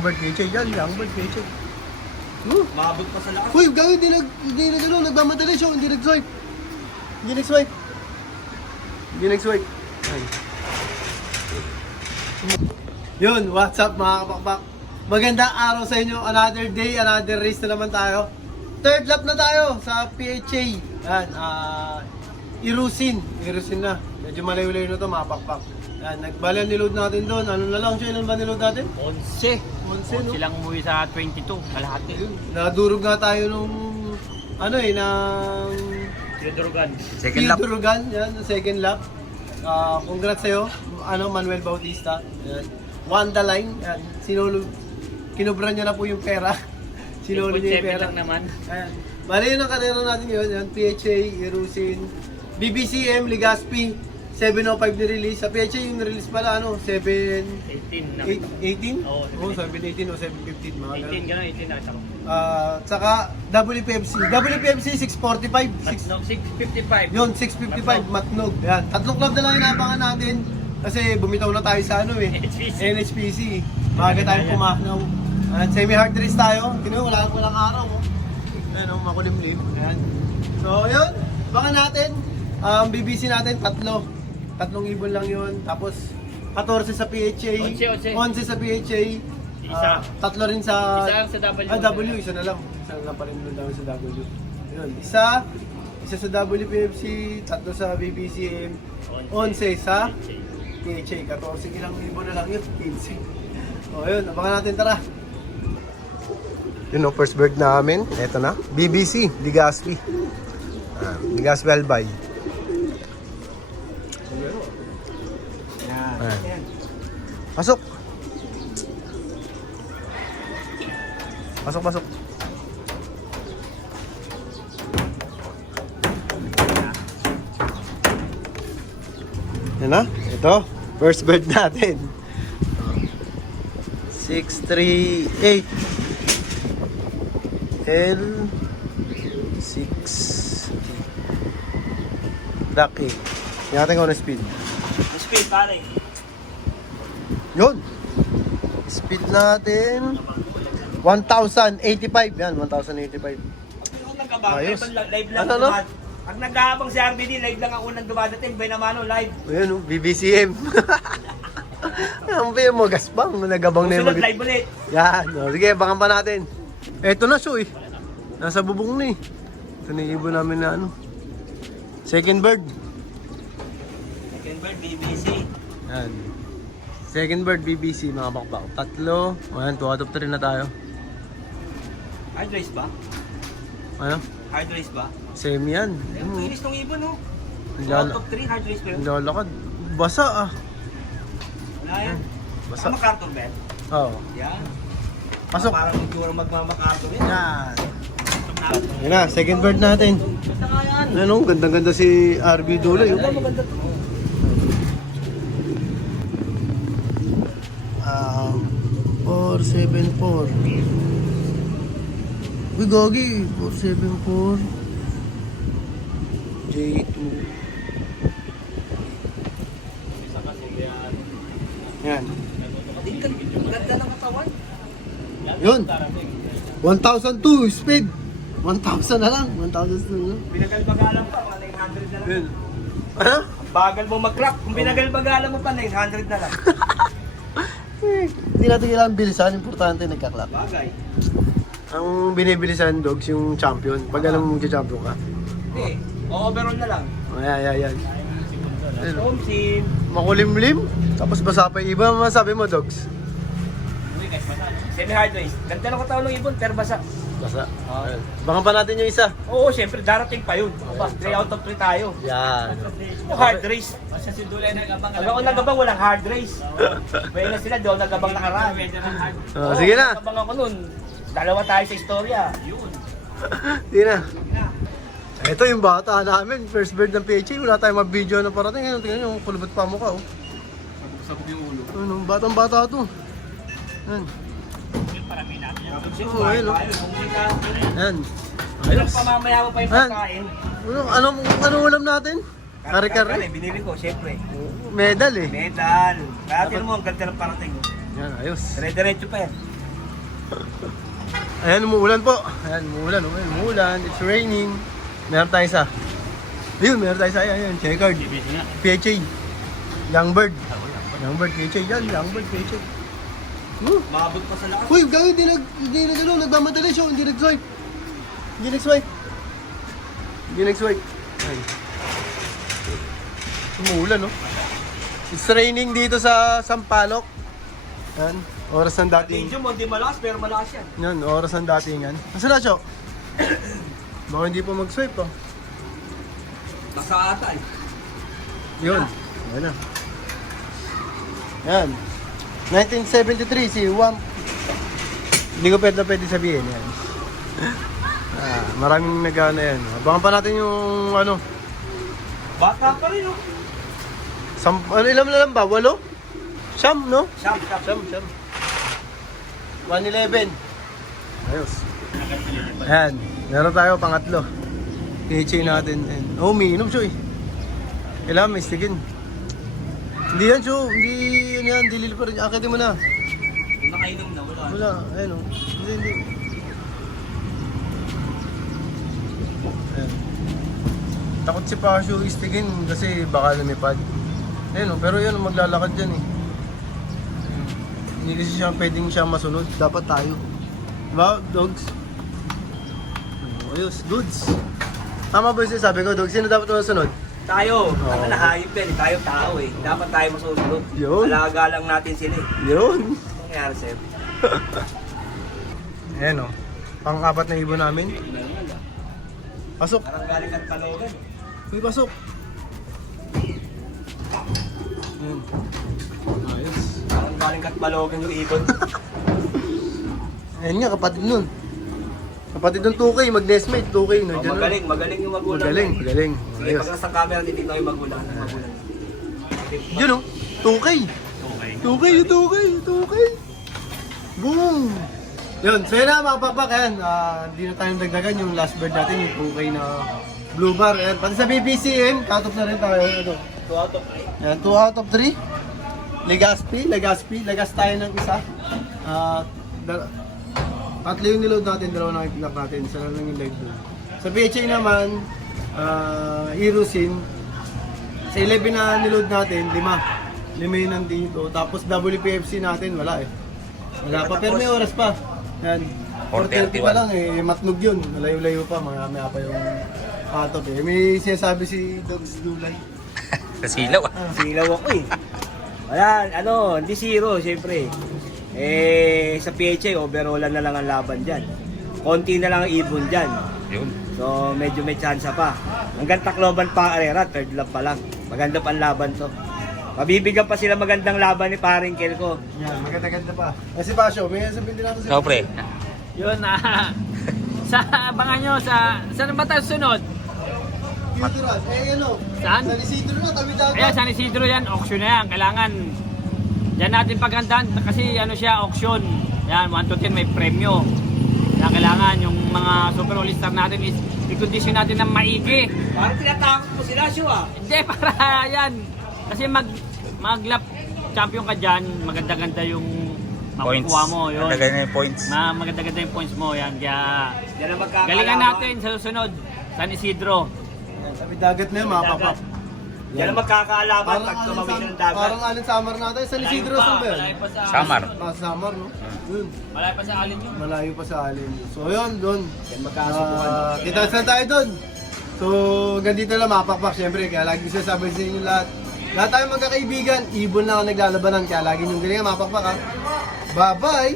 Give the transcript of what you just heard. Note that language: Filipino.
Bird KJ yan, young bird KJ. Maabot pa sa lakas. Uy, gawin, hindi nagmamadali siya, hindi nag-swipe. Hindi nag-swipe. Hindi nag-swipe. Ay. Yun, what's up mga kapakpak? Magandang araw sa inyo, another day, another race na naman tayo. Third lap na tayo sa PHA. Yan, Irusin na. Medyo malayo-layo na to mga pakpak. Yan, nagbali ang niload natin doon. Ano na lang siya, ilan ba niload natin? 11. 11, no? Silang umuwi sa 22, kalahati. Ayun, nadurog nga tayo nung ng Tiyodurugan. Pidurugan, yan, second lap. Congrats sa'yo, Manuel Bautista. Yan. Wanda Line, yan. Kinubran niya na po yung pera. Sinolo niya yung pera. Lang naman. Ayan. Bali yun ang karera natin yun. Yan, PHA, Irusin, BBCM, Legazpi, 705 ni-release. Sa PHA yung release pala, 18 na. 18? Oo, Oo, 718 o 715, mga 18 gano'n, 18 na ito. Tsaka WPFC 645. 655. Yun, 655, Matnog. Yan. Tatlong club na lang inabangan natin. Kasi bumitaw na tayo sa NHPC. Baga tayong pumahnaw. Semi-hard race tayo. Walang araw. Ayan, makulimlim. Ayan. So, yun. Baka natin. BBC natin, tatlong ibon lang yun. Tapos, 14 sa PHA. 11 sa PHA. Isa. Tatlo rin sa... Isa sa W. W, isa na lang. Isa na lang pa rin doon sa W. Yun. Isa sa WPFC, tatlo sa BBCM, 11 sa PHA. 14 ilang ibon na lang yun. 15. O yun, abangan natin, tara. Yun o, first bird namin. Eto na. BBC, Legazpi. Legazpi Albay. Ayan. Pasok. Pasok. Yan na. Ito. First bird natin. 638 L6 Black A. Yan natin kung ano speed. Speed, pare. Yun. Speed natin 1,085. Yan, 1,085. Ayos. Live lang. Ano? Pag nag-aabang si RBD, live lang ang unang dumadating. Benamano, live. Ayan o, BBCM. Ang ba yung magasbang? Nagabang na yung Susunod, live ulit. Yan. O, sige, abangan pa natin. Eto na siya eh. Nasa bubong na eh. Ito na yung ibon namin na second bird. Second bird, BBC. Yan. Second bird, BBC, mga bakbak. Tatlo. Ayan, 2 out of 3 na tayo. Hard race ba? Ano? Hard race ba? Same yan. Ang kinis ng ibon, no? Lala- Out of 3, hard race ba yun? Ang lalakad. Basa ah. Wala yan. Basa. MacArthur, Ben? Oo. Yan. Pasok. Parang itsura magmamacArthur yan. Yan. Yan na, second bird natin. Basta nga yan. Ano, ganda-ganda si RB Dolo. Yung Maganda to. 474. Uy, gogi. 474. J2. Yan. Ganda ng katawan. Yun. 1,002 speed. 1,000 na lang. 1,000 na lang. Binagal-bagalan pa, mga 900 na lang. Yun. Ano? Bagal mo mag-crack. Kung binagal-bagalan mo pa, 900 na lang. Hindi natin kailangan bilisan. Importante nagka-clock. Bagay. Ang binibilisan, dogs, yung champion. Pag alam mong champion ka. Hindi. Overall na lang. Ayan. Home sim. Makulimlim. Tapos basa pa yung iba. Masabi mo, dogs? Semi-hard race. Ganda ng katawan ng ibon, pero basa. Basa. Bangan pa natin yung isa. Oo, syempre, darating pa yun. 3 out of 3 tayo. Yan. Hard race. Kasi si Dulay nagabang. Pag ako nagabang, walang hard race. Pwede na sila, doon nagabang nakaraan. Sige na. Nagabang ako nun. Dalawa tayo sa istorya. Yun. Sige na. Ito yung bata namin. First bird ng PHA. Wala tayong mag-video na parating. Ngayon, tingnan nyo. Kulubot pa mukha. Sabog yung ulo. Ano, batang-bata to. Yan. Oo, ayun, oh. Yan. Ayos. Pamamaya mo pa yung pagkain. Ano ulam natin? Kare-kare. Binili ko, syempre. Medal eh. Medal. Kaya tinan mo, ang ganda ng parating. Yan, ayos. Dire-diretso pa yan. Ayan, umuulan po. Ayan, umuulan. Umuulan. It's raining. Meron tayo isa. Ayun, meron tayo isa. Ayan, checkered. PHA. Youngbird. Youngbird, PHA. Yan, Youngbird, PHA. Maabot pa sa lakas. Uy, gawin, nagmamadali siya. Hindi nag-swipe. Hindi nag-swipe. Hindi nag-swipe. Ayun. Umuulan, no? It's raining dito sa Sampaloc. Yan, oras ng dating. Medyo mo, hindi malakas, pero malakas yan. Yan, oras ng datingan. Nasaan na, Chok? Baka hindi pa mag-swipe, oh. Nasa ata eh. Yun. Yan na. Yan. 1973, si Wam. Hindi ko pwede sabihin yan. Maraming nag-ano yan. Abangan pa natin yung ano. Bata pa rin, no? Ilan na lang ba? 8? Siyam, no? Siyam. Siyam. 111. Ayos. Ayan. Meron tayo pangatlo. PHA natin. Oh, umiinom siya eh. Kailangan may stigin. Hindi yan, Chu. Hindi yan yan. Dilil pa rin. Akitin mo na. Kung nakainom na, wala. Wala. Ayun oh. Hindi. Ayan. Takot si Pasio istigin kasi baka lumipad. Ayun oh. Pero yan, maglalakad dyan eh. Hindi kasi siya pwedeng siya masunod. Dapat tayo. Diba, dogs? Ayos, goods. Tama ba yung sabi ko, dogs? Sino dapat masunod? Tayo, ano na hayop yan, tayo tao eh. Dapat tayo masusunod. Yun. Alaga lang natin sila eh. Yun. Ano nangyari sa'yo? Ayan o. Pang-apat na ibon namin. Pasok. Parang galing at talogan. Uy, pasok. Ayan. Ayos. Parang galing at balogan yung ibon. Ayan nga, kapatid nun. Kapatid ng 2K, mag-nestmate, 2K. Oh, magaling yung magulang. Magaling. Sige, Ayos. pag nasa camera, titignan yung magulang. Yun o, 2K. 2K. Boom! Yun, so yun na mga pakpak, ayan. Hindi na tayong dagdagan yung last bird natin, yung 2K na blue bar. Ayan, pati sa BPCM, cut off na rin tayo. Ito. 2 out of 3. Ayan, 2 out of 3. Legaspi tayo ng isa. Tatlo yung niload natin, dalawa na i-pick up natin. Isa lang yung live doon. Sa PHA naman, Hirosin. Sa 11 na niload natin, 5 yung nandito. Tapos WPFC natin, wala eh. Wala pa, pero may oras pa. Yan. 4:30 pa lang eh, matnog yun. Malayo-layo pa, maya pa yung atop eh. May sinasabi si Dogs Dulay. Kasilaw ah. Silaw ako eh. Wala, hindi zero, syempre. Sa PHA, overallan na lang ang laban dyan. Konti na lang ang ibon dyan. Yun. So, medyo may chance pa. Hanggang Tacloban pa Arera, third lap pa lang. Maganda pa ang laban to. Mabibigyan pa sila magandang laban ni paring Kelko. Yan, maganda-ganda pa. Kasi Pasio, may sabihin din natin Ikaw pre. Yun sa abangan nyo saan ba tayo sunod? Futuras, Saan? San Isidro na, tabi dagat. Ayan, San Isidro yan, auction na yan. Kailangan yan natin paghandaan kasi siya, auction. Yan, 1 to 10 may premyo. Kaya kailangan yung mga super all-star natin is i-condition natin ng maigi. Parang tinatakot mo sila, Shu ah. Hindi, para yan. Kasi mag-lap champion ka dyan, maganda-ganda yung Points. makukuha mo. Yun. Maganda yung points. Maganda-ganda yung points mo. Yan, kaya Yan ang magkakalaban. galingan natin sa susunod. San Isidro. Tabi dagat na yun, mga papap. Yan ang magkakaalaban pag tumawid ng dagat. Parang Alin Samar natin. San Isidro sa ba yun? Malayo pa sa Samar. Samar, no? Yun. Malayo pa sa Alin yun. Malayo pa sa Alin. So yun, doon. Yan magkasubukan. Kita na tayo doon. So, ganito lang mga papap, syempre. Kaya lagi sinasabi sa inyo lahat. Lahat tayo magkakaibigan, ibon lang ang naglalabanan. Kaya lagi niyong galingan mga papap, ha? Bye-bye!